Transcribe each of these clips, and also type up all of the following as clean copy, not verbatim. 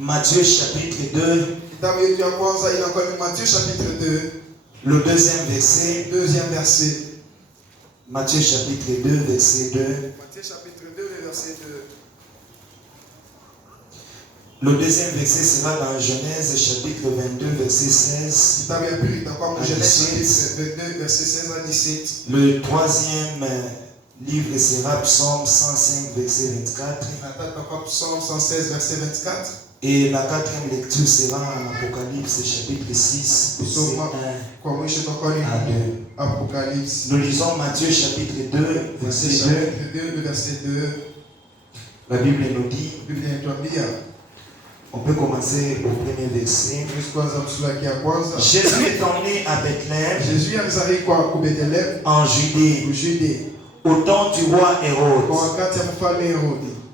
Matthieu chapitre 2. Matthieu chapitre 2. Le deuxième verset. Deuxième verset. Matthieu chapitre 2, verset 2. Matthieu chapitre 2, verset 2. Le deuxième verset sera dans Genèse chapitre 22, verset 16. Genèse chapitre 22, verset 16 à 17. Le troisième livre sera Psaume 105, verset 24. Psaume 116, verset 24. Et la quatrième lecture sera en Apocalypse chapitre 6, verset 1 à 2. Apocalypse. Nous lisons Matthieu chapitre 2, verset 2. Verset 2. La Bible nous dit, on peut commencer au premier verset. Jésus est emmené à Bethléem, en Judée, au temps du roi Hérode.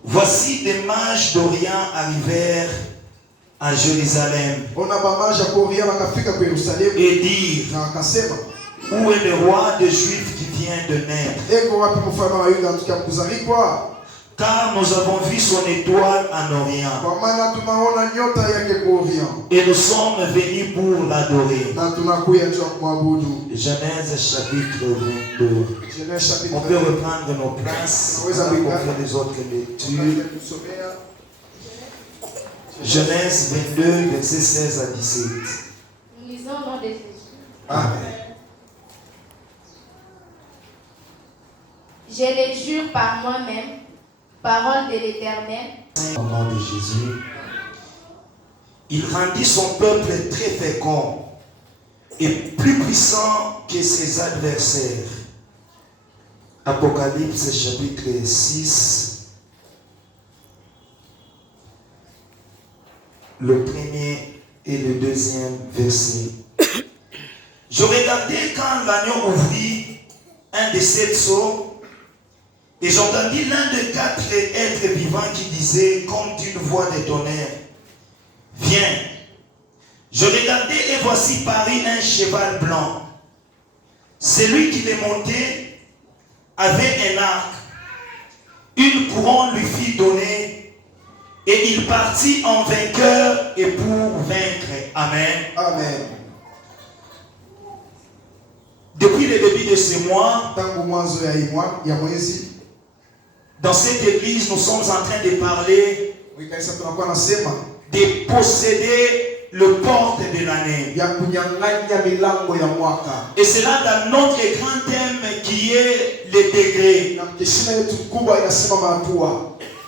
Voici des mages d'Orient arrivèrent à Jérusalem et dirent, où est le roi des Juifs qui vient de naître? Car nous avons vu son étoile en Orient et nous sommes venus pour l'adorer. Genèse chapitre 22. On peut reprendre nos places pour faire les autres lectures. Genèse 22, verset 16 à 17. Nous lisons au nom de Jésus. Amen. Je les jure par moi-même, parole de l'Éternel. Au nom de Jésus, il rendit son peuple très fécond et plus puissant que ses adversaires. Apocalypse chapitre 6, le premier et le deuxième verset. Je regardais quand l'agneau ouvrit un de sept sceaux, et j'entendis l'un des quatre êtres vivants qui disait comme d'une voix de tonnerre, viens. Je regardai et voici parut un cheval blanc. Celui qui le montait avait un arc. Une couronne lui fut donnée et il partit en vainqueur et pour vaincre. Amen. Amen. Depuis le début de ce mois, dans cette église, nous sommes en train de parler de posséder le porte de l'année. Et c'est là dans notre grand thème qui est le degré.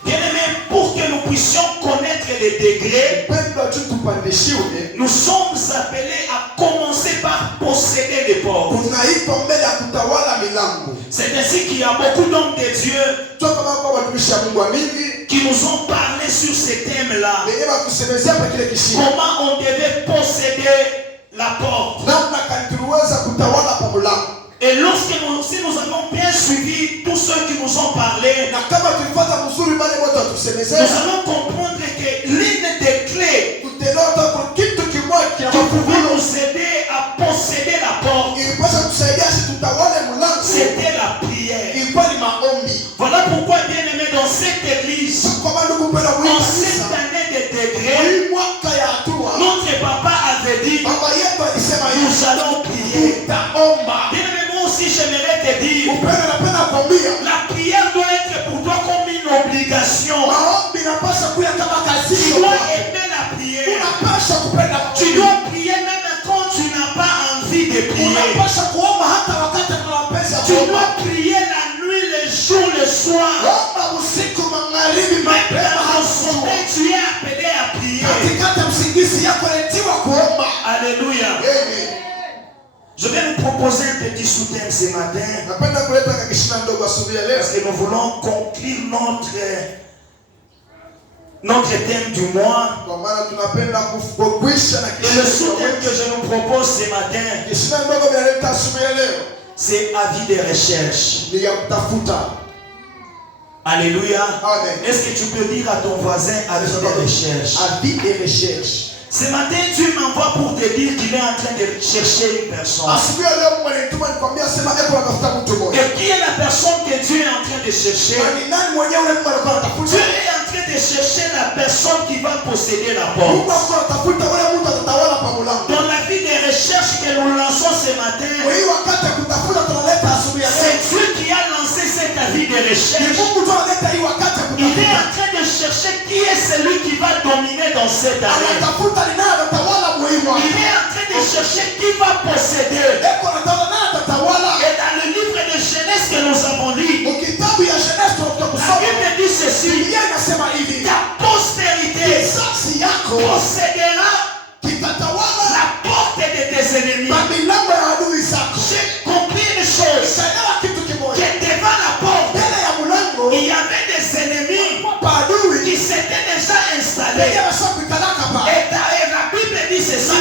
Bien aimé, pour que nous puissions connaître les degrés, nous sommes appelés à commencer par posséder les portes. C'est ainsi qu'il y a beaucoup d'hommes de Dieu qui nous ont parlé sur ces thèmes-là. Comment on devait posséder la porte. Et lorsque nous avons bien suivi tous ceux qui nous ont parlé, nous allons comprendre que l'une des clés qui pouvait nous aider à posséder la porte, c'était la prière. Voilà pourquoi, bien aimé, dans cette église, en cette année de degrés, notre papa avait dit, nous allons prier. Bien aimé, moi aussi j'aimerais te dire, la prière doit être pour toi comme une obligation. Tu dois aimer la prière. Tu dois prier même quand tu n'as pas envie de prier. Tu dois prier la nuit, le jour, le soir. Même dans ton sommeil, tu es appelé à prier. Alléluia. Je vais nous proposer un petit sous-thème ce matin. Parce que nous voulons conclure notre thème du mois. Et le sous-thème que je nous propose ce matin, c'est avis de recherche. Alléluia. Est-ce que tu peux dire à ton voisin avis de recherche? Avis et recherche. Ce matin, Dieu m'envoie pour te dire qu'il est en train de chercher une personne. Et qui est la personne que Dieu est en train de chercher? Dieu est en train de chercher la personne qui va posséder la porte. Dans la vie des recherches que nous lançons ce matin, c'est Dieu qui a lancé cette avis de recherche. Il est en train de chercher qui est celui qui va dominer dans cette année. Il est en train de chercher qui va posséder. Et dans le livre de Genèse que nous avons lu, la Bible dit ceci: ta postérité possédera la porte de tes ennemis. J'ai compris une chose, que devant la porte, il y avait des ennemis qui s'étaient déjà installés. Et la Bible dit ceci: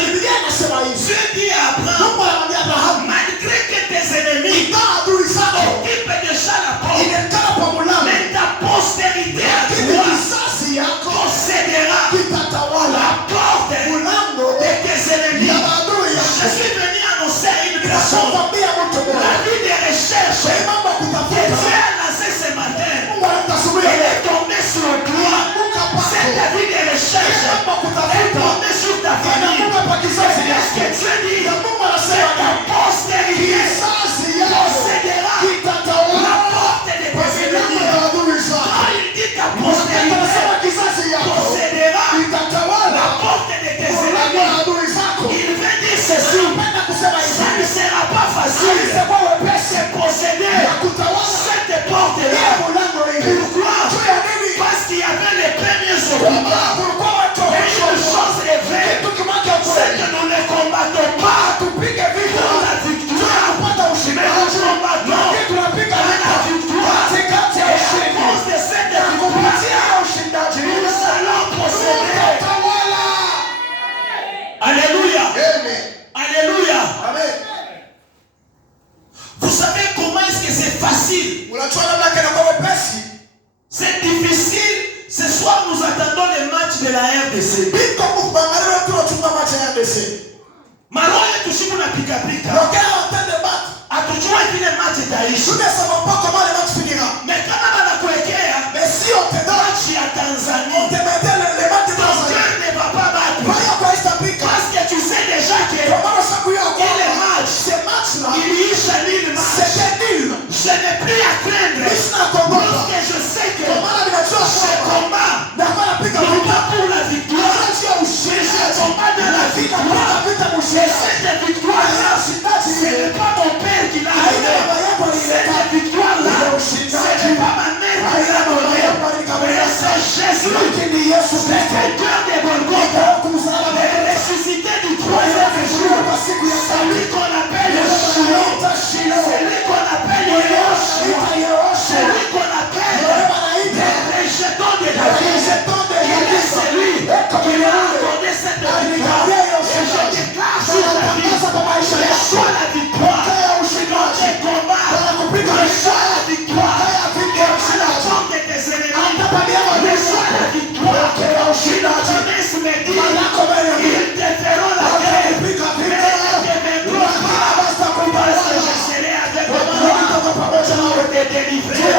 Dieu dit à Abraham, malgré que tes ennemis occupent déjà la porte, mais ta postérité à toi possédera la porte de tes ennemis. Je suis venu annoncer à une personne la vie des recherches que Dieu a lancé ce matin. Elle est tombée sur toi. Cette vie de recherche est tombée sur ta famille. Est-ce que Dieu dit que ta postérité possédera la porte de tes ennemis? Quand il dit ta postérité possédera la porte de tes ennemis, il veut dire ceci: ça ne sera pas facile de posséder cette porte-là. Pourquoi? Parce qu'il y avait les premiers occupants. Et une chose est vraie, c'est que nous ne combattons pas pour la victoire, mais nous combattons pour la victoire. Et à cause de cette victoire, nous allons posséder. Alléluia. Alléluia. Vous savez comment est-ce que c'est facile? C'est difficile. Ce soir, nous attendons les matchs de la RDC. Maintenant, il y a toujours une pica-pica. Atujua vile match itaisha. Mais quand on a kuwekea match ya Tanzania, ton cœur ne va pas battre. Parce que tu sais déjà que le match, il y a nul match. Je n'ai plus à craindre. Parce que je sais que ce combat, non pas pour la victoire, mais je combat de la victoire. Et cette victoire-là, ce n'est pas mon père qui l'a donné. Cette victoire-là, ce n'est pas ma mère qui l'a donné. Mais c'est Jésus, le vainqueur des Golgotha, le ressuscité du troisième jour, celui qu'on appelle le Shiloh, celui qu'on appelle le Yeshua, celui qu'on appelle le rejeton de David. Il est celui qui a accordé cette victoire. Et je déclare sur ta vie, reçois la victoire. Dans tes combats, reçois la victoire. Reçois la porte de tes ennemis. Reçois la victoire. Si la jeunesse me dit, ils te feront la guerre, mais ne te vaincront pas, parce que je serai avec toi pour te délivrer. Que Dieu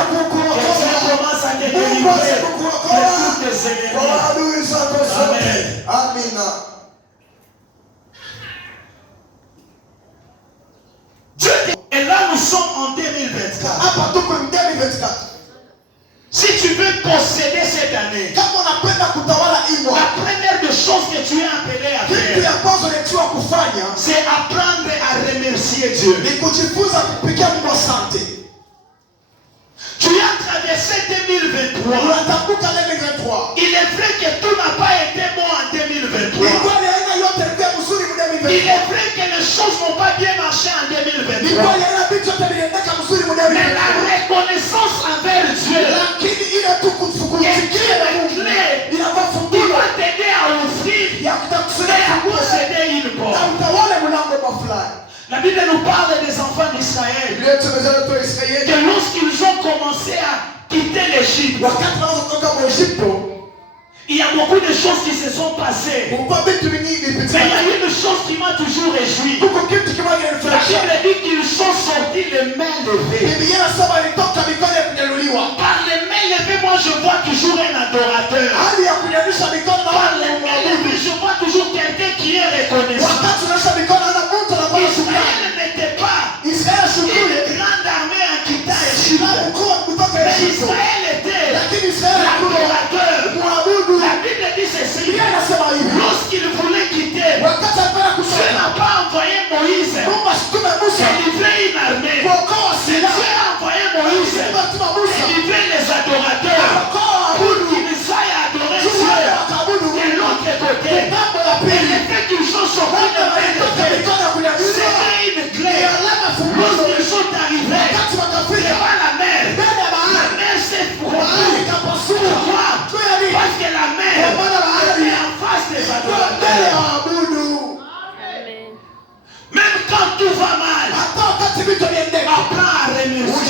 commence à te délivrer de tous tes ennemis. Amen. Et là, nous sommes en 2024. Si tu veux posséder cette année, la première des choses que tu es appelé à faire, c'est apprendre à remercier Dieu. Tu as traversé 2023. Il est vrai que tout n'a pas été bon en 2023. Il est vrai que les choses n'ont pas bien marché en 2023. Mais la reconnaissance envers Dieu est une clé qui va t'aider à ouvrir et à posséder une porte. La Bible nous parle des enfants d'Israël. Que lorsqu'ils ont commencé à quitter l'Égypte, il y a beaucoup de choses qui se sont passées. Mais il y a une chose qui m'a toujours réjoui. La Bible dit qu'ils sont sortis les mains levées. Par les mains levées, moi je vois toujours un adorateur.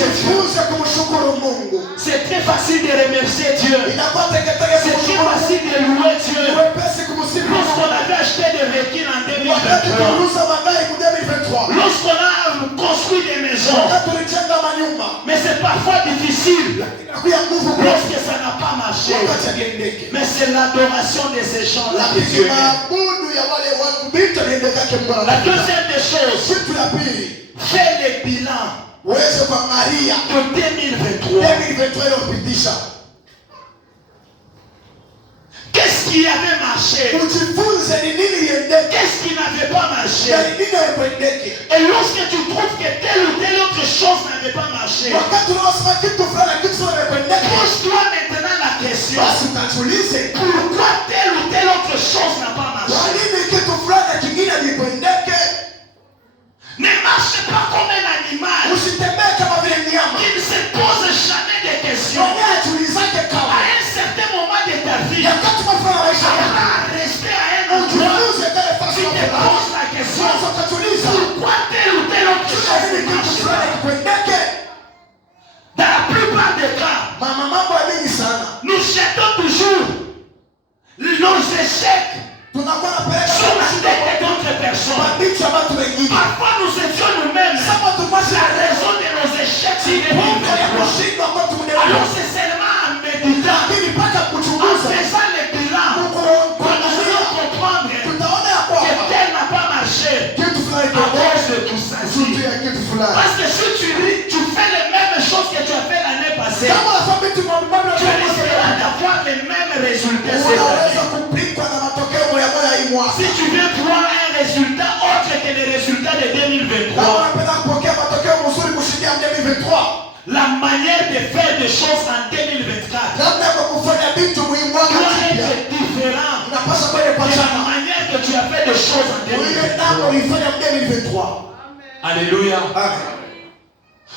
Ujifunze kumshukuru Mungu. C'est très facile de remercier Dieu. Inakuwa teketeke C'est très kumshukuru Mungu. facile de louer Dieu. Ni wepesi kumsifu Lorsqu'on Mungu. avait acheté des véhicules en Wakati 2023, tuliuza magari mu 2023. lorsqu'on a construit des maisons, Wakati tulijenga manyumba. mais c'est parfois difficile Inakuwa nguvu kwa lorsque ça n'a pas marché. wakati hakiendeki. Mais c'est l'adoration de ces gens-là que Dieu Lakini aime. maabudu ya wale watu vitu viendekake Mungu La anataka. deuxième des choses, Kitu ya pili, fais le bilan uweze kuangalia de 2023. 2023 iliyopitisha. Qu'est-ce qui avait marché? Ujifunze ni nini iendeke Qu'est-ce qui n'avait pas marché? na ni nini haikuendeke. Et lorsque tu trouves que telle ou telle autre chose n'avait pas marché, Wakati unaosema kitu fulani kitu fulani haikuendeke, pose-toi maintenant la question. basi utajiulize Pourquoi telle ou telle autre chose n'a pas kwa marché? nini kitu fulani kingine haikuendeke. Ne marche pas comme un animal Usitembee kama vile mnyama qui ne se pose jamais de questions. mwenye ajiulizake À kama un certain moment de ta vie, wakati mafanya maisha yako à rester à un endroit, ujiulize kale tu fasi te poses la question. kwanza utajiuliza Pourquoi telle ou telle autre kwa chose nini ne kitu marche fulani pas? haikuendeke. Dans la plupart des cas, Mambo ya mingi sana nous jetons toujours nos échecs tunakuwa napeleka sur la tête d'autres personnes. mabichi ya watu wengine. Parfois, nous étions nous-mêmes Sasa tumashi la raison de nos échecs sur les Mungu ya vies. kushindwa kwa Alors, tumeona. c'est seulement en méditant, Lakini mpaka en kuchunguza faisant le bilan, que nous allons comprendre tutaona ya que kwamba tel n'a pas marché kitu fulani à kidogo cause de tout ça. juu ya kitu fulani. Parce que si tu fais les mêmes choses que tu as fait l'année passée, Kama unafanya vitu mambo tu risqueras d'avoir les mêmes résultats cette unaweza année. kupikwa na matokeo moya moya hii mwaka. Si tu veux voir un résultat autre que les résultats de Kama 2023, unapenda kupokea matokeo mazuri kushindia 2023, la manière de faire des choses en 2024 namna ya kufanya vitu muhimu mwaka doit mpya être différent unapaswa kwenda kwa de la chama. manière que tu as fait des choses en Ile 2023. namo ulifanya 2023. Alléluia. Amen.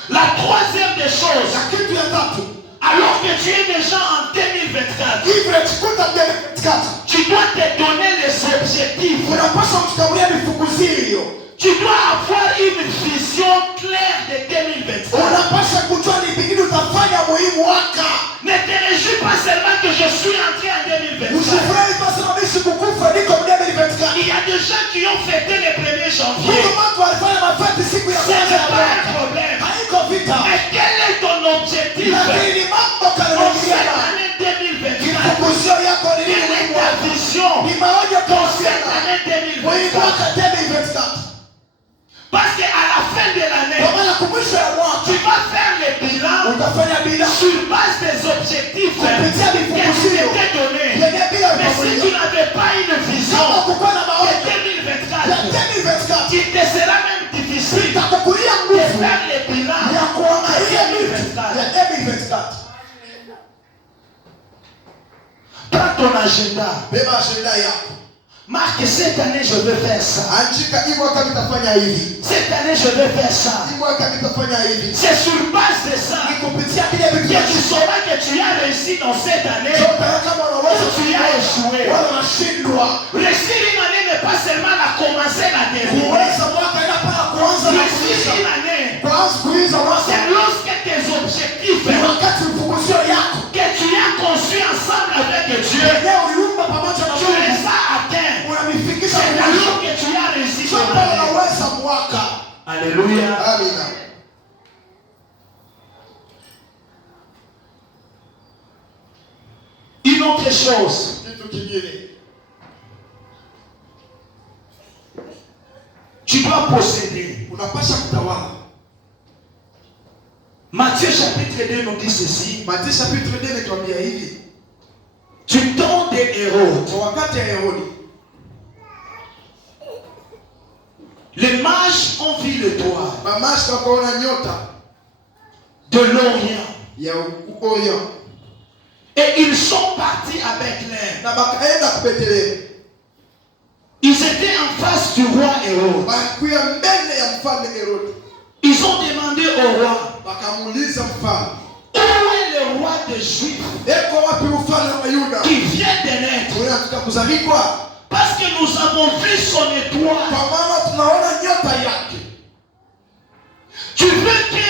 La troisième des choses, Na kitu ya tatu, alors que tu es déjà en 2024, hivi nachikuta 2024. tu dois te donner les objectifs. Unapaswa kuchukulia vifukuzio. Tu dois avoir une vision claire de 2024. Unapaswa kujua ni bidii utafanya muhimu mwaka. Ne te réjouis pas seulement que je suis entré en 2024. Usifurahi kwa sababu mimi sikukufa niko 2024. Il y a des gens qui ont fêté le 1er janvier. Kuna watu walifanya mafeti siku ya Ce kwanza n'est ya pas un mwaka. problème. Haiko vita. Mais quel est ton objectif Lakini ni mambo pour kanarudia. cette année 2024? Kifukuzio yako ni nini Quelle est muhimu ta mwaka? vision Ni maonyo kwa pour cette sana. année Muhimu 2024? mwaka 2024. Parce qu'à la fin de l'année, Kwa maana kumwisho ya mwaka tu vas faire le bilan utafanya bila sur base des objectifs kupitia que tu vifukuzio t'es donné. yenye bila Mais si tu kufuatilia. n'avais pas une vision Kama kukuwa na de maonyo 2024, ya 2024 il te sera même difficile itakukulia de nguvu faire le bilan ya kuangalia de vitu 2024. ya 2024. Prends ton agenda. Beba agenda yako. Marque, cette année je veux faire ça. Andika hii mwaka nitafanya hivi. Cette année je veux faire ça. Hii mwaka nitafanya hivi. C'est sur base de ça Ni kupitia kile vitu que tu sauras que tu as réussi dans cette année. kama unaweza Tu as échoué. wala unashindwa. Réussir une année n'est pas seulement la commencer, la terminer. Kuweza mwaka inapaa kuanza na Réussir kuisha. une année, Kuanza kuiza mwaka c'est lorsque tes objectifs ni wakati mfukuzio yako que tu as conçus ensemble avec Dieu, yenyewe uliumba pamoja na tu Mungu les as atteints. unamifikisha C'est mwisho. alors que tu as réussi Sio ton pale année. unaweza mwaka. Alléluia. Amina. Une autre chose, Kitu kingine. tu dois posséder. Unapasha kutawala. Matthieu chapitre 2 nous dit ceci. Mathayo chapitre 2 inatuambia hivi. Du temps de Hérode, Kwa wakati ya Herodi, les mages ont vu l'étoile mamashi wakaona nyota de l'Orient ya Orient et ils sont partis à Bethléem. na bakaenda kupetele. Ils étaient en face du roi Hérode. Bakuya mbele ya mfalme Herodi. Ils ont demandé au roi, Bakamuuliza mfalme, où est le roi des Juifs eko wapi mfalme wa Yuda? qui vient de naître? Unataka kuzalikwa? Parce que nous avons vu son étoile. Kwa maana tunaona nyota yake. Tu veux que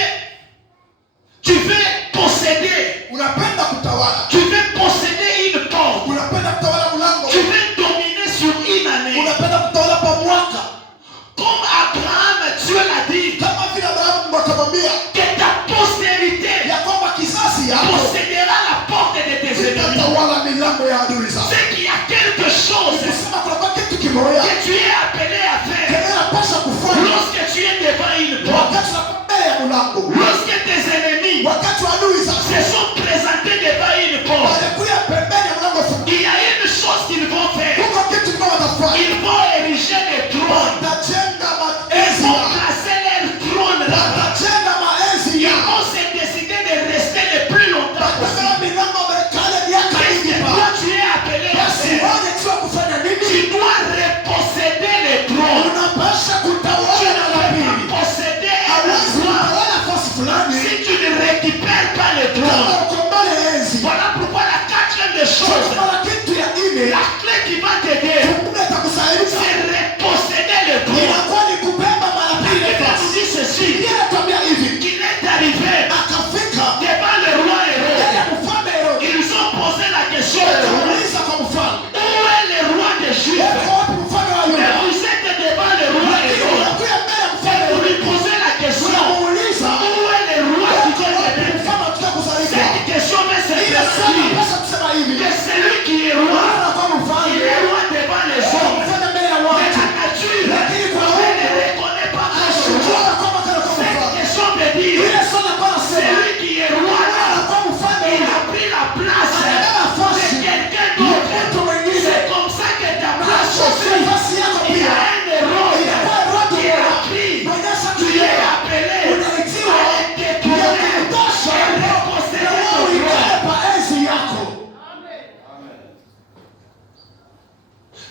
adui zako. C'est qu'il y a quelque chose Kusema kuna kitu kimoja que tu es appelé à faire. kinapaswa kufanya Lorsque tu es devant une porte, wakati unakuwa mbele ya mlango, lorsque tes ennemis wakati wa adui zako se sont présentés devant une porte, wanakuja pembeni ya mlango fulani, il y a une chose qu'ils vont faire. huko kitu kama watafanya, Ils vont ériger des trônes. watajenga Ils maenzi vont yao, placer leurs trônes là-bas. watajenga maenzi Ils yao, vont se décider de rester le plus longtemps possible. watasema milango wamekale miaka Qu'est-ce mingi que pa. toi tu es appelé à Basi faire? wewe tu kufanya nini? Tu dois reposséder les trônes. Unapasha Tu kutawala ne na peux pili. pas posséder un Hawezi endroit kutawala nafasi fulani si tu ne récupères pas les trônes. kama uko mbele ya enzi. Voilà pourquoi la quatrième des choses, Mara kitu ya ine la clé qui va t'aider, kumbe itakusaidia c'est reposséder les trônes. inakuwa ni kubeba mara La pili Bible basi. nous dit ceci, Ndiye anakuambia hivi, qu'il est arrivé akafika devant le roi mbele ya Hérode. mfalme Herode, Ils ont posé la question au roi, akauliza kwa mfalme, où est le roi des Juifs? yuko wapi mfalme wa Mais Yuda? vous êtes devant le roi Lakini Hérode. unakuja mbele ya Et mfalme vous lui Herode, posez la question, unamuuliza où est le roi qui yuko vient wapi de naître? mfalme anataka kuzaliwa? Cette question met Ile swali s'interroger napaswa kusema hivi, que celui qui est roi, Bwana kwa il mfalme est roi devant les hommes. mfalme mbele ya Mais watu, la nature lakini kwa ne le Mungu reconnaît pas comme roi. anashujua kwamba kana kwa Cette mfalme. question veut dire, Ile swali kwa nasema celui qui est roi là, kwa mfalme il a pris la place anabeba de nafasi quelqu'un ya d'autre. mtu mwingine. C'est comme ça que ta place Sasa aussi, nafasi yako il y pia a un Hérode inakuwa Herode qui mmoja. a pris. Mwenyezi Tu es Mungu appelé unaitiwa à être détourné ya kutosha et na reposséder wewe ton trône. uikae pa enzi yako.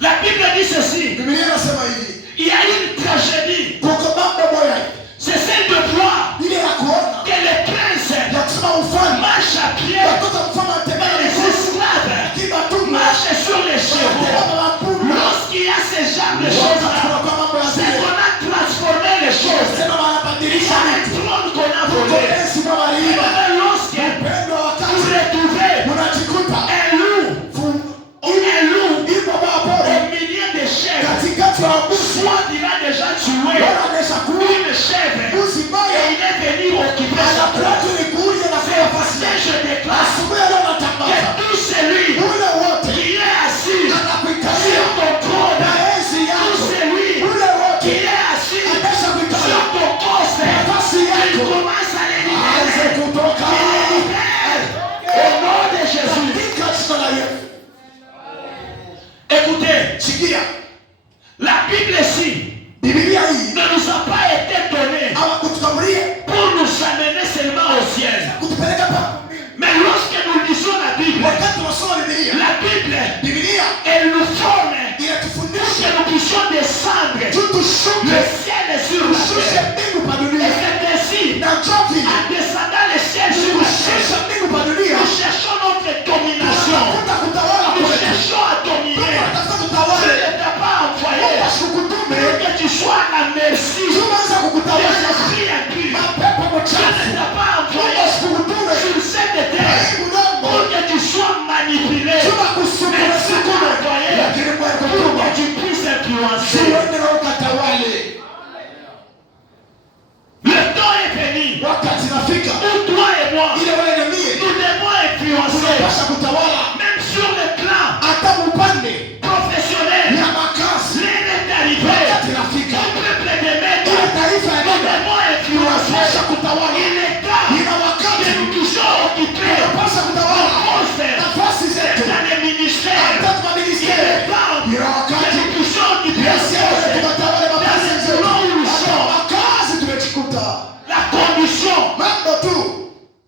La Bible dit ceci, Biblia inasema hivi, il y a une tragédie, kuko mambo moja c'est celle de voir ile ya kuona que les princes ya kusema mfalme marchent à pied watoto mfalme et anatembea les miguu esclaves kibatumba marchent sur les chevaux. anatembea mapumba. Lorsqu'il y a ce genre de Wakati choses-là, kunakuwa mambo ya c'est vile qu'on a transformé les choses. sema Il y wanabadilisha a un vitu. trône qu'on a Kuko volé. enzi na waliiba Mais lorsque upendo wa vous wakati retrouvez unajikuta un loup ipo mapori au milieu des chèvres, katikati ya mbuzi soit il a déjà tué wanaonesha kuwa une chèvre mbuzi et moja il est venu occuper sa anakuwa place. tu ni kuulia na kwa nafasi Et je déclare asubuhi leo que natangaza tout celui ule wote qui est assis anakuikalia sur ton trône, na enzi tout yako celui ule wote qui est assis anaweza sur kuikalia ton poste, nafasi il yako commence à les aanze libérer. kutoka Il les libère au nom de Jésus. katika jina la Yesu. Écoutez, Sikia, la Bible ici Biblia hii ne nous a pas été donnée hawakututambulia pour nous amener seulement au ciel. kutupeleka pa Mais lorsque nous lisons la Bible, wakati tunasoma Biblia, la Bible, Biblia elle nous forme pour inatufundisha que nous puissions descendre tu le tushuke ciel sur la tushushe terre. mbingu pa Et dunia c'est ainsi, na njovi en descendant le ciel sur la tushushe terre, mbingu pa dunia nous cherchons notre domination. tunatafuta kutawala Nous kwetu, cherchons à dominer. tunatafuta Dieu kutawala ne t'a pas envoyé wasikutume pour que tu sois à la merci tunaanza des kukutawala esprits impurs. mapepo Dieu ne machafu t'a pas envoyé wasikutume sur cette terre hii mdomo pour que tu sois manipulé. tunakusukume Mais Dieu t'a sukume envoyé lakini Mungu pour kutuma que tu puisses influencer. tuende na ukatawale. Le temps est venu Wakati nafika où toi et moi, ile wewe na mie nous devons influencer, tunapasha kutawala même sur le plan hata upande professionnel. ya makazi. L'heure est arrivée. Wakati nafika Le peuple de Médée, ile taifa ya nous Mungu devons influencer. tunapasha kutawala. Il est temps Ina que wakati nous puissions occuper tunapasha kutawala poste nafasi zetu dans les ministères. hata kwa Il ministeri. est temps Ina que wakati nous puissions occuper Yesu poste tukatawale dans makazi les zetu. endroits où nous Hata sommes. makazi tumejikuta La condition, mambo tu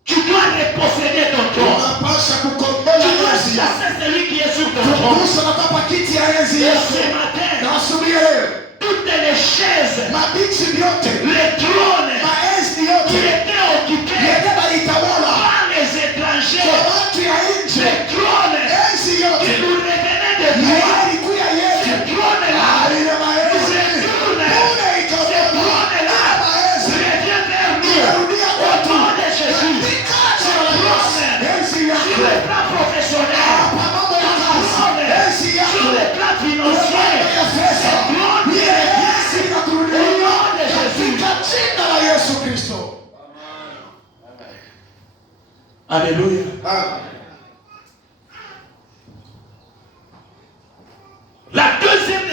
tu dois reposséder ton trône. tunapasha Tu kukombola dois enzi yako. chasser celui qui est sur ton trône. Tukusa na papa kiti ya enzi Et yako. ce matin, Na asubuhi ya leo toutes les chaises, mabiti vyote les trônes maenzi qui yote étaient occupés yenye balitawala par les kwa étrangers, watu ya nje, les trônes enzi qui yote nous revenaient de ni toi, ilikuwa ces yetu. trônes-là, Ile maenzi ces trônes, kule ces ikabona trônes-là maenzi reviennent vers nous inarudia au kwetu nom de Jésus. katika Ces jina la Yesu. trônes Enzi sur yako le plan professionnel, hapa mambo ya kazi, enzi sur yako le plan financier, ya pesa ces trônes ni enzi au inakurudia nom de Jésus. katika jina la Yesu Kristo. Alléluia. Amen.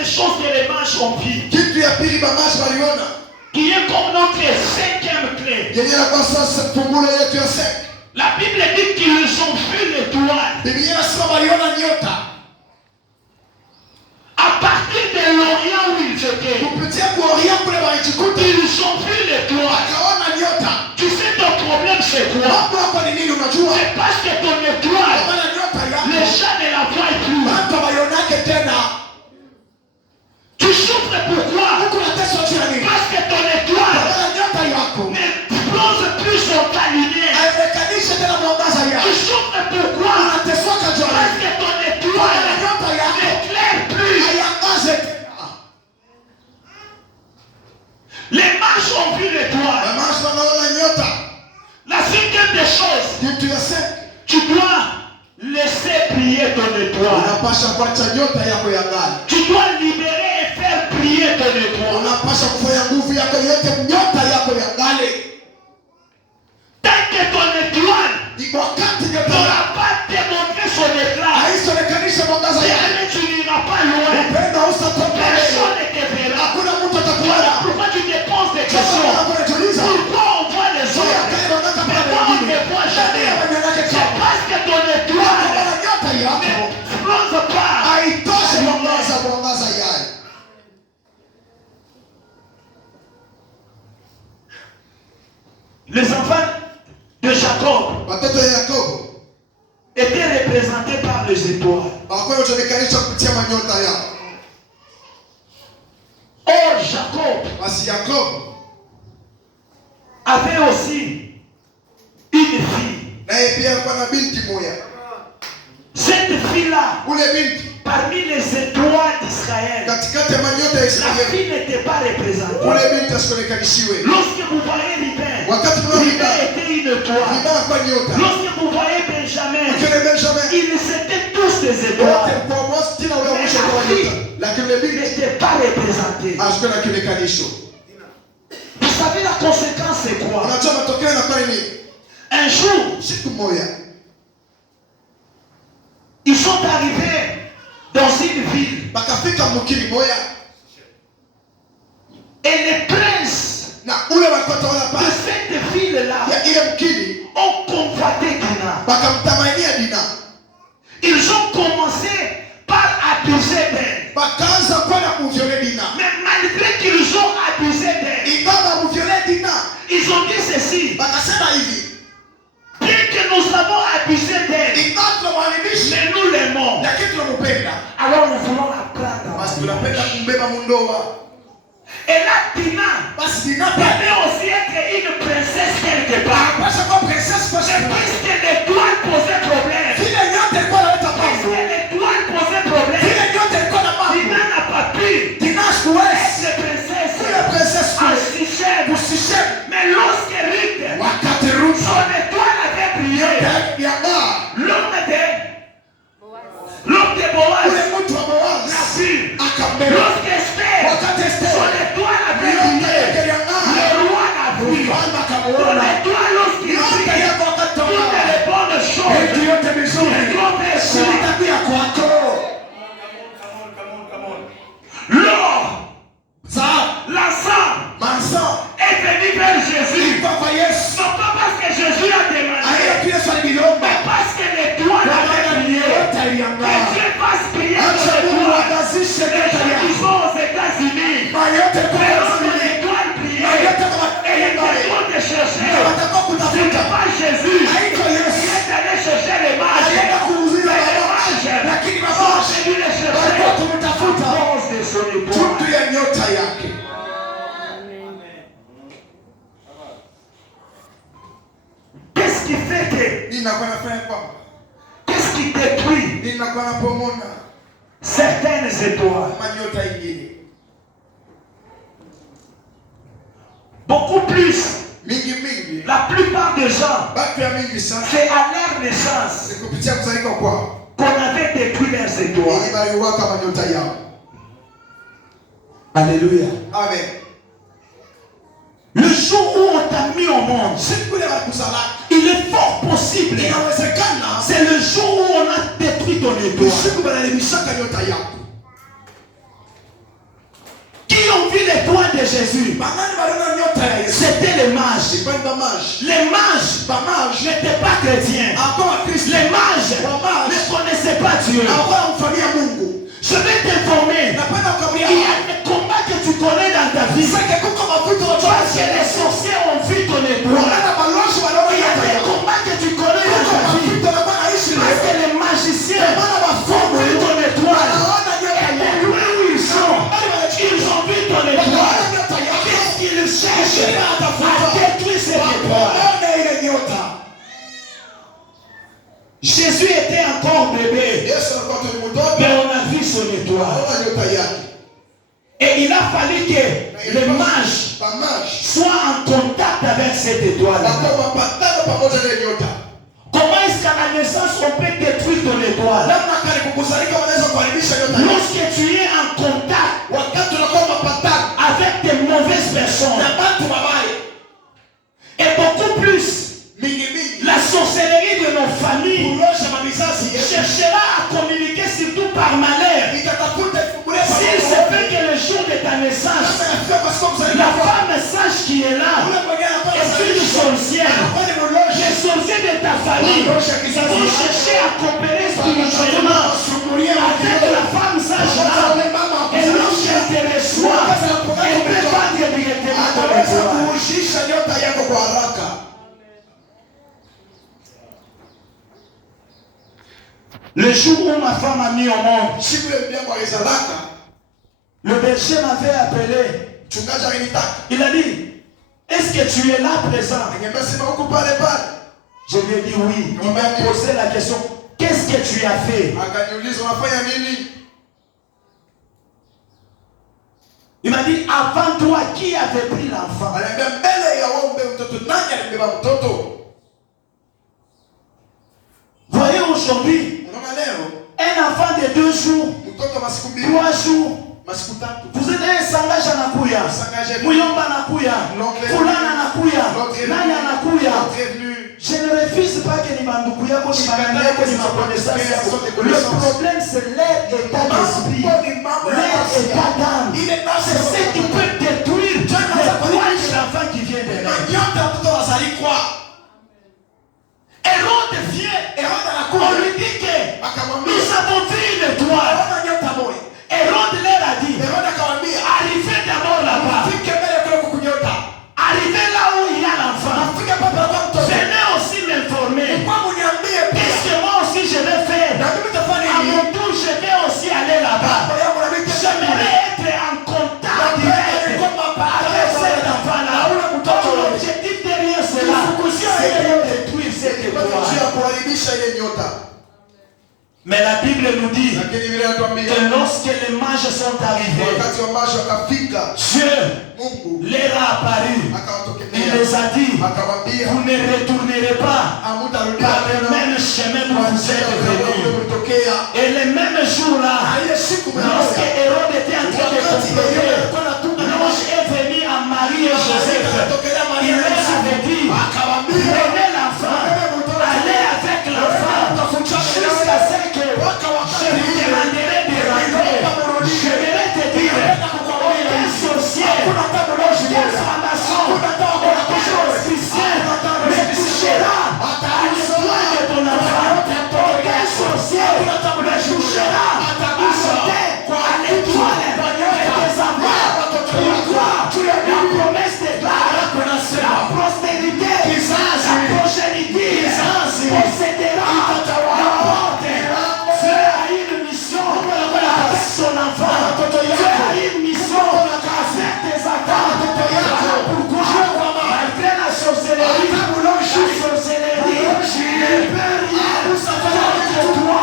des choses que les mages ont vues, Kitu ya pili bamashi waliona. qui est comme notre cinquième clé. Yenye na kwa sasa fungulo yetu ya sek. La Bible dit qu'ils ont vu l'étoile. Biblia inasema waliona nyota. À partir de l'Orient où ils étaient, Kupitia kwa Orient kule walijikuta. ils ont vu l'étoile. Wakaona nyota. Tu sais ton problème c'est quoi? Mambo hapa ni nini unajua? C'est parce que ton étoile, Kwa maana nyota les yako. gens ne la voient plus. Watu waionake tena. Tu souffres pourquoi? Huku nateswa juu ya nini? Parce que ton Kwa étoile maana nyota yako. ne plonge plus sur ta lumière. Haionekanishe tena mwangaza Tu yako. souffres pourquoi? Unateswaka juu ya Parce nini? que ton Kwa maana étoile nyota yako. n'éclaire plus. Haiangaze tena. Les mages ont vu l'étoile. Bamashi wanaona nyota. La cinquième des choses, Kitu ya sek. tu dois laisser briller ton étoile. Unapasha kuacha nyota yako ya ngani. Tu dois libérer et faire briller ton étoile. Unapasha kufanya nguvu yako yote nyota yako ya ngani. Tant que ton étoile Ni wakati nyota yako n'aura pas démontré son éclat, haisionekanisha mwangaza yako. jamais tu n'iras pas loin. Upendo usatoka mbele. Personne ne te verra. Hakuna mtu atakuona. Pourquoi tu te poses des Sasa questions? unapojiuliza, Pourquoi on voit les sio autres, kile mwangaza mais pale moi on ne mwingine. te voit jamais? Ndio C'est parce que ton étoile Kwa nyota yako ne plonge pas. haitoshi mwangaza yake. Les enfants de Jacob Watoto ya Yakobo étaient représentés par les étoiles. hawakuwa wanajikanisha kupitia manyota yao. Or, Jacob Basi Yakobo avait aussi une fille. naye pia alikuwa na binti moja. Cette fille-là, Ule binti parmi les étoiles d'Israël, katikati ya manyota ya la Israeli, fille n'était pas représentée. ule binti asionekanishiwe. Lorsque vous voyez Ribin, Wakati kuna Ribin Ribin, était une étoile. Ribin kwa nyota. Lorsque vous voyez Benjamin, Ukele Benjamin, ils étaient tous des wote étoiles. kwa mwanzo tena ule mwisho kwa nyota. Lakini ule Ils binti n'étaient pas représentés. asikuwa na kionekanisho. Vous savez la conséquence c'est quoi? Unajua matokeo yanakuwa ni nini? Un jour, Siku moja ils sont arrivés dans une ville bakafika mukini moja et les princes na ule wakotawala de pale cette ville-là ya ile mkini ont convoité Dina. bakamtamania Dina. Ils ont commencé par abuser d'elle. Bakaanza kwenda kumviole Dina. Mais malgré qu'ils ont abusé d'elle, Ingawa bamviole Dina, ils ont dit ceci. bakasema hivi, Bien que nous avons abusé d'elle, ingawa tunamwalimisha mais nous l'aimons. lakini tunampenda. Alors nous voulons la prendre. Basi tunapenda kumbeba mundoa. Et là, Dina Basi Dina pale devait aussi être une princesse quelque part. anapaswa kuwa princess kwa Mais sababu puisque l'étoile posait problème, vile nyota ilikuwa inaleta puisque mambo, l'étoile posait problème, vile nyota ilikuwa na Dina mambo, n'a pas pu Dina sikuwezi être princesse kuwa princess en kule Sichem. kusishem. Mais lorsque Ruth, Wakati Ruth son étoile avait brillé, yang'aa, l'homme de Boaz ule mtu wa l'a Boaz vu. akambeba. Lorsque Esther, Wakati Esther son étoile avait nyota brillé, yake yang'aa, le roi l'a vu. mfalme Ton akamuona. étoile lorsqu'il Nyota brille, yako wakati toutes tawala, les bonnes vitu choses, yote les vizuri grands verts, silitabia kwako. l'or, Dhahabu, l'encens manson est venu vers Jésus. ilikuwa kwa Yesu. Non pas parce que Jésus a demandé, Hayo pia Yesu aliliomba. mais parce que l'étoile Kwa avait maana brillé. nyota Que iliang'aa. Dieu fasse briller Acha ton Mungu étoile. angazishe Les nyota gens qui yako. sont aux États-Unis, Mali yote ilikuwa verront ton inazidi. étoile Na briller. yote kama Et ils yang'aa. vont te chercher. Na watakao Ce kutafuta. n'est pas Jésus Haiko qui Yesu. est allé chercher les mages. Alienda kuuziza Mais les mabashi. mages Lakini sont mabashi venus les chercher walikuwa à kumtafuta cause de son étoile. tundu ya nyota yake. Qu'est-ce qui fait que, Nini nakuwa nafanya kwamba? qu'est-ce qui détruit Nini nakuwa napomona certaines étoiles? manyota ingine? Beaucoup plus. Mingi. La plupart des gens, Batu ya mingi sana. c'est à leur naissance Ni kupitia kuzalika kwao. qu'on avait détruit leurs étoiles. Ili baliwaka manyota yao. Alléluia. Amen. Le jour où on t'a mis au monde, Siku ile bakuzalaka. il est fort possible. Inawezekana C'est le jour où on a détruit ton étoile. siku banalimishaka nyota yako. de Jésus, c'était les mages. Les mages n'étaient pas chrétiens. Les mages ne connaissaient pas Dieu. Je vais t'informer. Il y a des combats que tu connais dans ta vie. Parce que les sorciers ont vu ton étoile. Il y a des combats que tu connais dans ta vie. Parce que les magiciens ont vu ton étoile. Et de loin où ils sont, ils ont vu ton étoile. Qu'est-ce qu'ils cherchent à détruire cette étoile? Jésus était encore bébé, mais on a vu son étoile. Et il a fallu que les mages soient en contact avec cette étoile. Comment est-ce qu'à la naissance on peut détruire ton étoile? Lorsque tu es en contact avec des mauvaises personnes, et beaucoup plus la sorcellerie de nos familles cherchera à communiquer surtout par malheur. S'il se fait que le jour de ta naissance, la femme sage qui est là est une sorcière. Les sorciers de ta famille vont chercher à coopérer spirituellement avec la femme sage là. Et lorsqu'elle te reçoit, elle peut vendre directement ton étoile. Le jour où ma femme a mis au monde, le berger m'avait appelé. Il a dit, est-ce que tu es là présent? Je lui ai dit oui. Il m'a posé la question, qu'est-ce que tu as fait? Il m'a dit, avant toi, qui avait pris l'enfant? Voyez aujourd'hui, un enfant de 2 jours, 3 jours, vous êtes un sangage à Nakuya, Muyomba Nakuya, Fulana Nakuya, Nanya Nakuya. Je ne refuse pas que ni Mandoukuya, ni Mandoukuya, ni Mandoukuya. Le problème c'est leur état d'esprit, leur état d'âme. C'est ce qui peut détruire le courage de l'enfant qui vient de là. Hérode vient, on lui dit que nous avons vu une étoile. Hérode leur a dit, arrivez d'abord là-bas. Arrivez là où il y a l'enfant. Venez aussi m'informer. Puisque moi aussi je vais faire. À mon tour, je vais aussi aller là-bas. J'aimerais être en contact direct avec cet enfant-là. L'objectif derrière cela, c'est de détruire cette étoile. Mais la Bible nous dit que lorsque les mages sont arrivés, Dieu leur a apparu. Il les a dit, vous ne retournerez pas par le même chemin où vous êtes venus. Et le même jour-là, lorsque Hérode était en train de comploter, l'ange est venu à Marie et Joseph. Il leur avait dit, prenez l'enfant, allez avec l'enfant, jusqu'à ce que je vous demanderai de rentrer. Je vais te dire, aucun sorcier, aucun franc-maçon, aucun officier ne touchera à l'histoire de ton enfant. Aucun sorcier ne touchera à l'étoile de tes enfants. Pourquoi? La promesse déclare la prospérité, la progéniture possédera la porte. Dieu a une mission avec son enfant. Dieu a une mission avec tes enfants. Voilà pourquoi, malgré la sorcellerie, ne peut rien contre toi.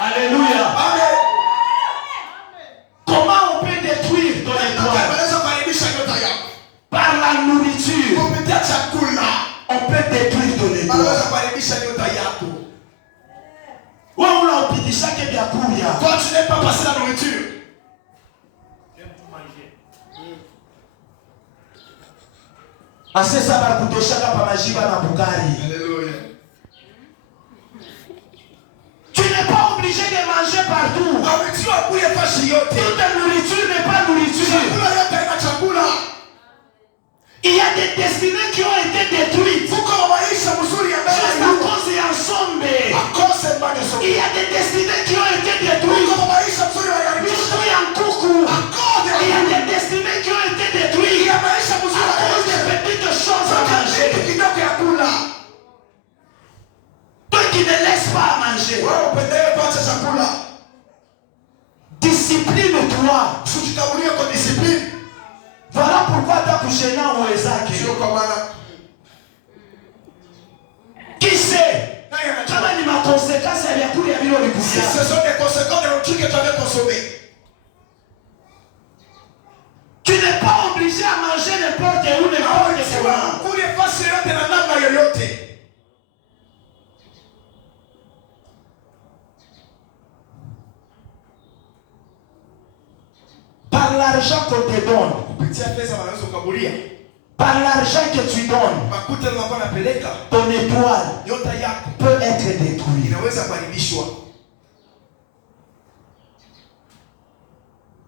Alléluia. Comment on peut détruire ton étoile? Par la nourriture. On peut détruire ton étoile. Toi, tu n'aimes pas passer la nourriture. Alléluia. Tu n'es pas obligé de manger par partout. Ametiwa kule fasi yote. Toute nourriture n'est pas nourriture. Chakula yote haina chakula. Il y a des destinées qui ont été détruites. Kuko maisha mzuri ambayo Juste à cause ya nsombe. akose mbane so. Il y a des destinées qui ont été détruites. Kuko maisha mzuri wa yaribisha. Surtout ya nkuku. Il y a des destinées qui ont été détruites. Ya maisha mzuri À wa cause des yaribisha. petites choses à manger. Kidogo ya kula. Toi qui ne laisses pas à manger. Wewe upendelee kuacha chakula. Discipline-toi. Usijikamulie kwa discipline. Voilà pourquoi tu as couché dans Ouezaki. Sio kwa maana. Qui sait? Kama ni makonsekansi ya vyakula ya vile ulikusia. Ce sont des conséquences de trucs que tu avais consommé. Tu n'es pas obligé à manger n'importe où, n'importe comment. Kule fasi yote na namna yoyote. Par l'argent qu'on te donne, Kupitia pesa wanaweza kukabulia. par l'argent que tu donnes, Makuta unakuwa unapeleka. ton étoile Nyota yako peut être détruite. inaweza kuharibishwa.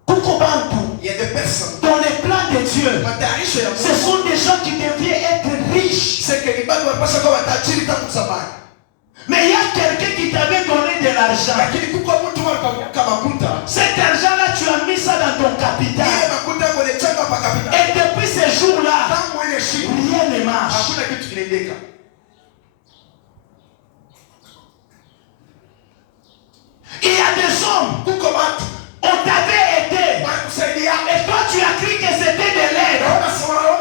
Kuko bantu, Il y a des personnes. dans les plans de Dieu, Matayarisho ya ce Mungu. sont des gens qui deviennent être riches. C'est que ibadu wanapaswa kuwa watajiri tangu zamani. Mais il y a quelqu'un qui t'avait donné de l'argent. Lakini kuko mtu kama makuta. Cet argent-là, tu as mis ça dans ton capital. Ile makuta kwenye changa pa kapita. Et depuis ce jour-là, Tangu ile siku rien ne marche. hakuna kitu kinaendeka. Il y a des hommes, Kuko watu on t'avait aidé. wanakusaidia. Et toi, tu as cru que c'était de l'aide.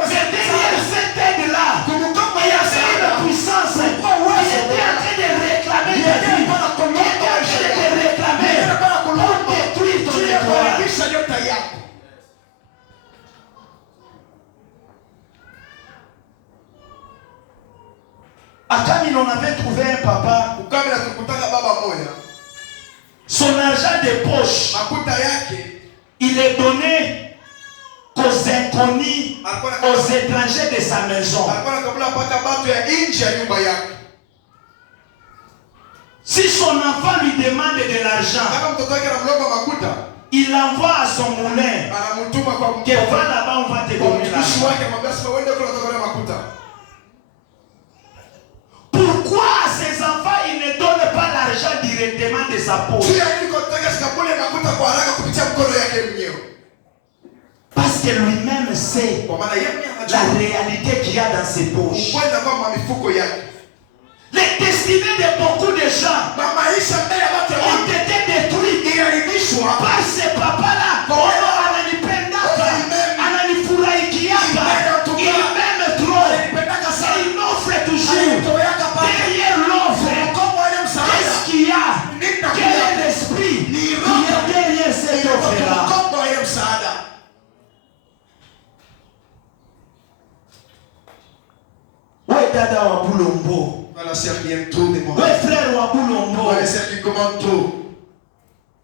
Mais derrière cette aide-là, il y avait une puissance qui était en train de réclamer ta vie. Qui était en train de te réclamer pour détruire ton étoile. Kuharibisha nyota yako. À Kamil, on avait trouvé un papa, Ukamila tukutaka baba moja. son argent de poche, Makuta yake il est donné aux inconnus, aux étrangers de sa maison. alikuwa anakabula paka batu ya nje ya nyumba yake. Si son enfant lui demande de l'argent, Kama mtoto wake anamlomba makuta, il l'envoie à son moulin. anamtuma kwa Que va là-bas, on va te donner mtumishi l'argent. wake, anamwambia sasa uende kule utakaona makuta. Pourquoi ces enfants, ils ne donnent pas l'argent directement de sa poche? Pia ili kwa tutaka sikapule makuta kwa haraka kupitia mkono yake mwenyewe. Parce que lui-même sait Kwa maana yeye la anajua réalité qu'il y a dans ses poches. ukwenda kwa mifuko yake. Les destinées de beaucoup de gens Maisha mbele ya watu ont wengi été détruites iliharibishwa par ce papa-là. Ananipendaka, ananifurahikiaka, il m'aime trop. Il m'offre toujours. Derrière l'offre, qu'est-ce qu'il y a? Quel est l'esprit qui est derrière cette offre-là? mkono ya msaada. Ouais, dada wa Bulombo. Voilà celle qui aime tout des moments. Ouais, frère wa Bulombo. Voilà celle qui commande tout.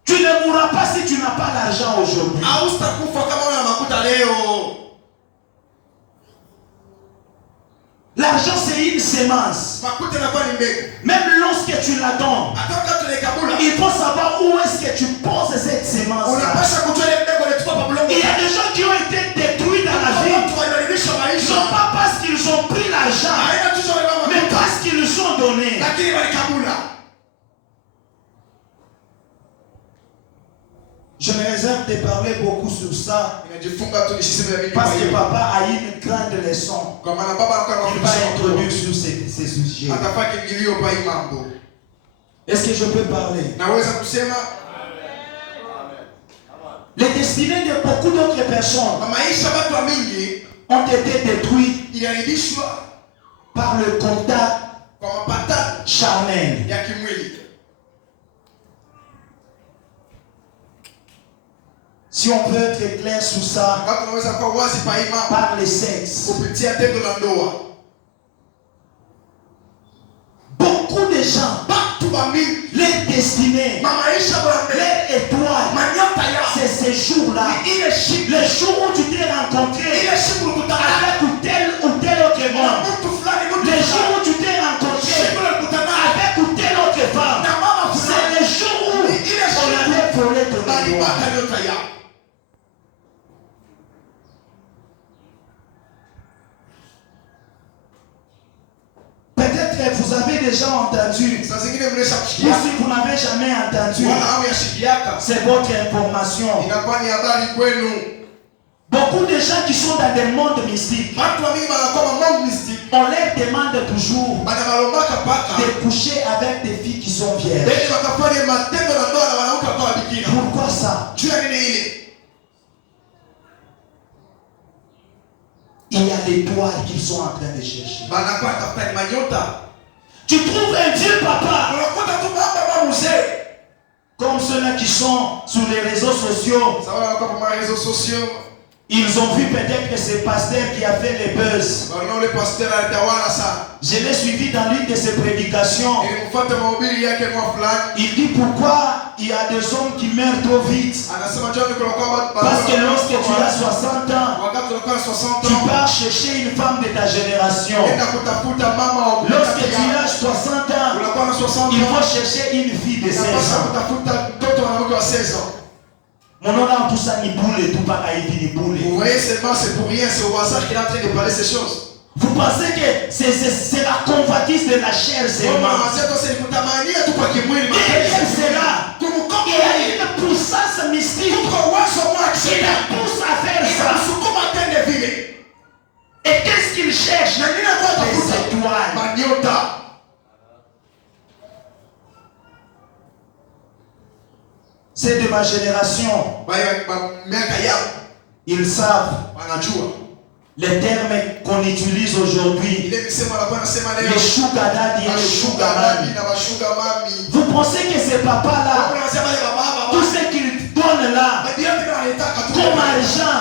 Tu ne mourras pas si tu n'as pas l'argent aujourd'hui. Hautakufa kama una makuta leo. L'argent, c'est une sémence. Makuta inakuwa ni mbegu. Même lorsque tu la donnes, Hata kama tunaikabula, il faut savoir où est-ce que tu poses cette sémence. unapaswa kujua ile mbegu ile tupa pa bulongo. Il y a des gens qui ont été détruits dans la vie. Watu walibadilisha maisha. Non pas parce qu'ils ont pris l'argent, Haina tu sawa kama mais makuta. parce qu'ils ont donné. Lakini walikabula. Je me réserve de parler beaucoup sur ça Nimejifunga tu nisiseme mimi parce kwa que hiyo. papa a une grande leçon. Kwa maana baba anakuwa Il va introduire anafundisha. sur ces sujets. Atafaa kiingilio pa hii mambo. Est-ce que je peux parler? Naweza kusema Les destinées de beaucoup d'autres personnes maisha watu wa mingi ont été détruites iliharibishwa par le contact kwa mapatano charnel. ya kimwili. Si on veut être clair sur ça, Watu wanaweza kuwa wazi pa hii mambo par le sexe. kupitia tendo la ndoa. Beaucoup de gens, Watu wa mingi leur destinée, maisha bora mbele leur étoile, manyota yao c'est ces jours-là. ile siku Le jour où tu t'es rencontré ile siku ulikutana avec tel ou tel autre na monde. mtu fulani mtu Le jour fulani où tu t'es rencontré siku ulikutana avec ou telle autre femme. na mama C'est fulani le jour où on avait être mémoire. Peut-être que vous avez déjà entendu. Ou si vous n'avez jamais entendu, c'est votre information. Beaucoup de gens qui sont dans des mondes mystiques, on leur demande toujours de coucher avec des filles qui sont vierges. Pourquoi ça? Il y a l'étoile qu'ils sont en train de chercher. Tu trouves un vieux papa, comme ceux-là qui sont sur les réseaux sociaux. Ils ont vu peut-être que c'est pasteur qui a fait les buzz. Je l'ai suivi dans l'une de ses prédications. Il dit pourquoi il y a des hommes qui meurent trop vite. Parce que lorsque tu as 60 ans, tu pars chercher une femme de ta génération. Lorsque tu as 60 ans, il faut chercher une fille de 16 ans. Mon nom là, tout ça, ni boule, tout pas ni boule. Vous voyez seulement, c'est pour rien, c'est au hasard qu'il est en train de parler ces choses. Vous pensez que c'est la convoitise de la chair seulement? Derrière cela, il y a une puissance mystique qui la pousse à faire ça. Et qu'est-ce qu'il cherche? Les étoiles. C'est de ma génération. Ils savent les termes qu'on utilise aujourd'hui. Les sugar daddy et les sugar mommy. Vous pensez que ces papas-là, tout ce qu'ils donnent là, comme argent,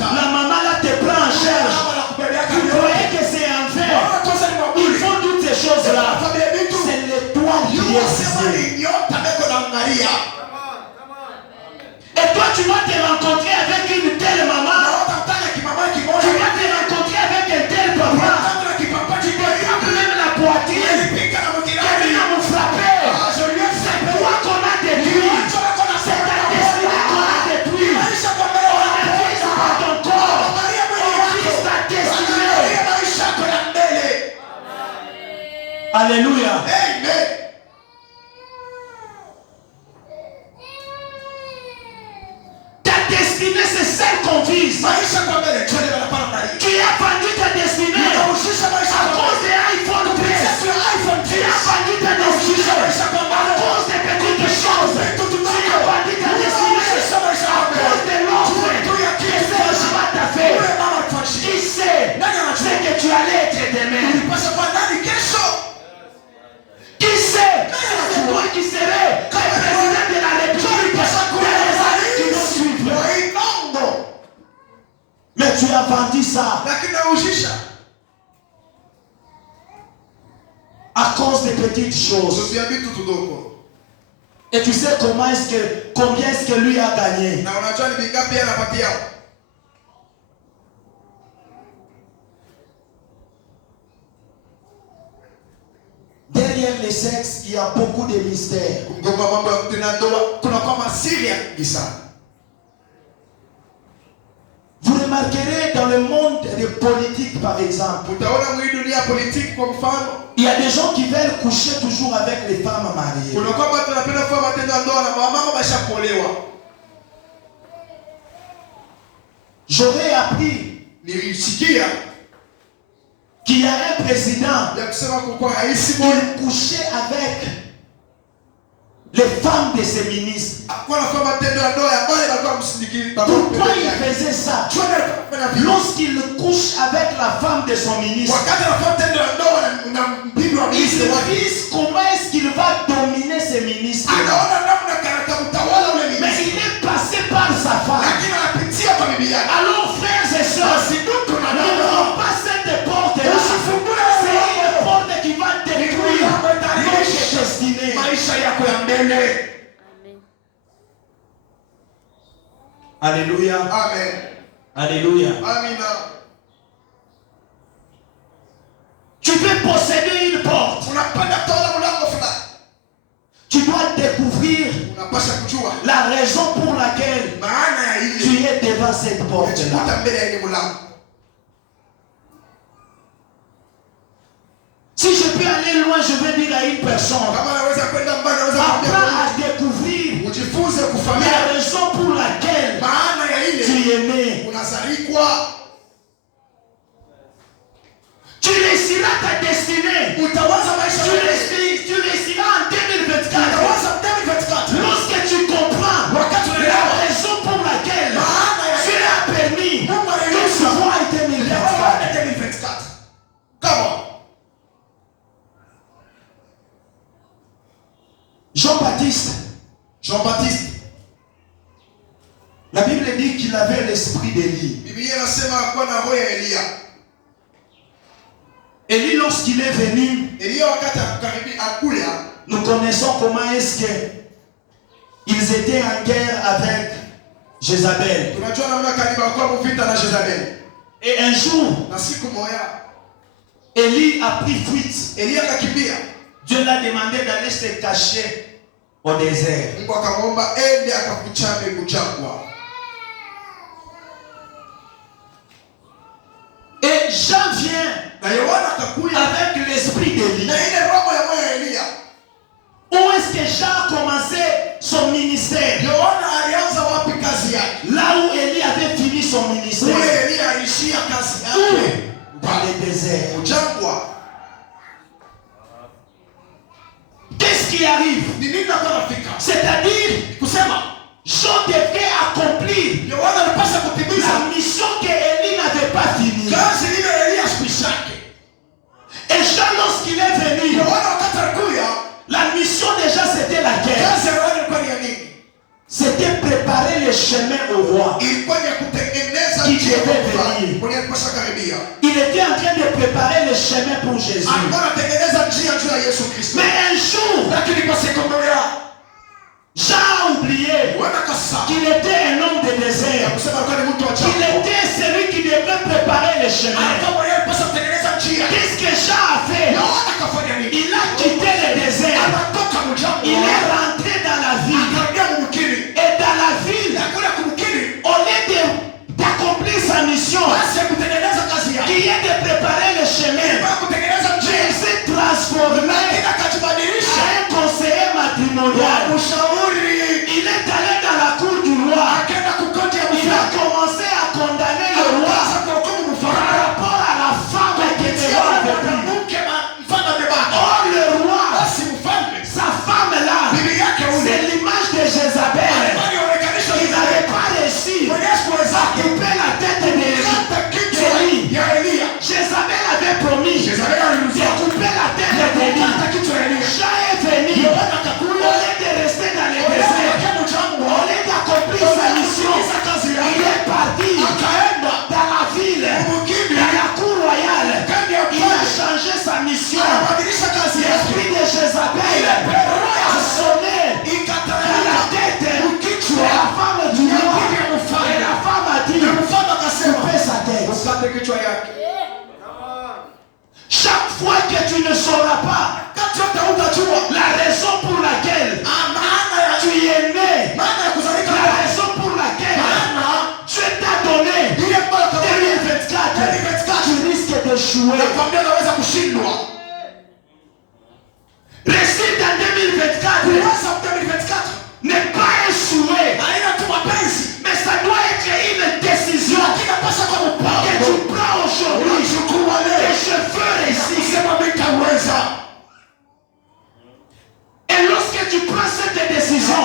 la maman là te prend en charge. Vous voyez que c'est un fait. Ils font toutes ces choses-là. C'est l'étoile qui est ici. Et toi, tu vas te rencontrer avec une telle maman. Tu vas te rencontrer avec un tel papa. Tu peux frapper même la poitrine. Quelqu'un vous frapper. C'est toi qu'on a détruit. C'est ta destinée qu'on a détruit. On a pris par ton corps. On a pris ta destinée. Alléluia. Amen. Destinée, c'est celle qu'on vise. Tu as vendu ta destinée à cause des iPhone 13. Tu as vendu ta destinée à cause des petites choses. Tu as vendu ta destinée à cause de l'offre que Serge t'a fait. Qui sait ce que tu allais être demain? Qui sait? C'est toi qui serais le président de la République. Mais tu as vendu ça à cause des petites choses. Et tu sais combien est-ce que lui a gagné? Derrière les sexes, il y a beaucoup de mystères. Vous remarquerez dans le monde des politiques, par exemple, il y a des gens qui veulent coucher toujours avec les femmes mariées. J'aurais appris qu'il y a un président qui couchait avec les femmes de ses ministres. Pourquoi il faisait ça? Lorsqu'il couche avec la femme de son ministre, il se dit comment est-ce qu'il va dominer ses ministres. Mais il est passé par sa femme. Alors frères et sœurs, n'ouvrons pas cette porte-là. C'est une porte qui va détruire notre destinée. Alléluia. Amen. Alléluia. Amen. Tu peux posséder une porte. Tu dois découvrir La raison pour laquelle tu es devant cette porte-là. Si je peux aller loin, je vais dire à une personne, apprends à découvrir la raison pour laquelle tu es né. Tu réussiras ta destinée. Tu réussiras en 2024. Lorsque tu comprends la raison pour laquelle tu as permis de se voir en 2024. Comment? Jean-Baptiste, la Bible dit qu'il avait l'esprit d'Élie. Élie, lorsqu'il est venu, nous connaissons comment est-ce qu'ils étaient en guerre avec Jézabel. Et un jour, Élie a pris fuite. Dieu l'a demandé d'aller se cacher au désert. Et Jean vient avec l'esprit d'Élie. Où est-ce que Jean a commencé son ministère? Là où Élie avait fini son ministère. Dans le désert. Qu'est-ce qui arrive? C'est-à-dire, Jean devait accomplir la mission que Élie n'avait pas finie. Et Jean, lorsqu'il est venu, la mission déjà c'était laquelle? C'était préparer le chemin au roi qui devait venir. Il était en train de préparer le chemin pour Jésus. Mais un jour, Jean a oublié qu'il était un homme de désert. Il était celui qui devait préparer le chemin. Qu'est-ce que Jean a fait? Il a quitté le désert. Il est rentré dans la ville. Et dans la ville, au lieu d'accomplir sa mission, qui est de préparer le chemin, il s'est transformé en un conseiller matrimonial. Il est allé dans la cour du roi. Il a commencé à condamner le roi par rapport à la femme qui était avec lui. Or le roi, sa femme là, c'est l'image de Jézabel. Il n'avait pas réussi à couper la tête d'Élie. Jézabel avait promis de couper la tête d'Élie. Jean est venu. Au lieu de rester dans les déserts, au lieu d'accomplir sa mission, il est parti dans la ville, dans la cour royale. Il a changé sa mission. L'esprit de Jézabel a sonné dans la tête de la femme du roi. Et la femme a dit, coupez sa tête. Chaque fois que tu ne sauras pas la raison pour laquelle tu es né, la raison pour laquelle Dieu t'a donné 2024, tu risques d'échouer. Réussir en 2024 n'est pas échouer, mais ça doit être une décision que tu prends aujourd'hui. Et je veux réussir. Et lorsque tu prends cette décision,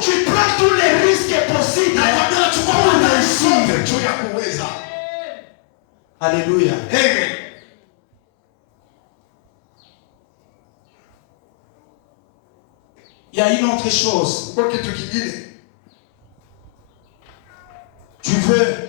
tu prends tous les risques possibles pour réussir. Alléluia. Amen. Il y a une autre chose. Tu veux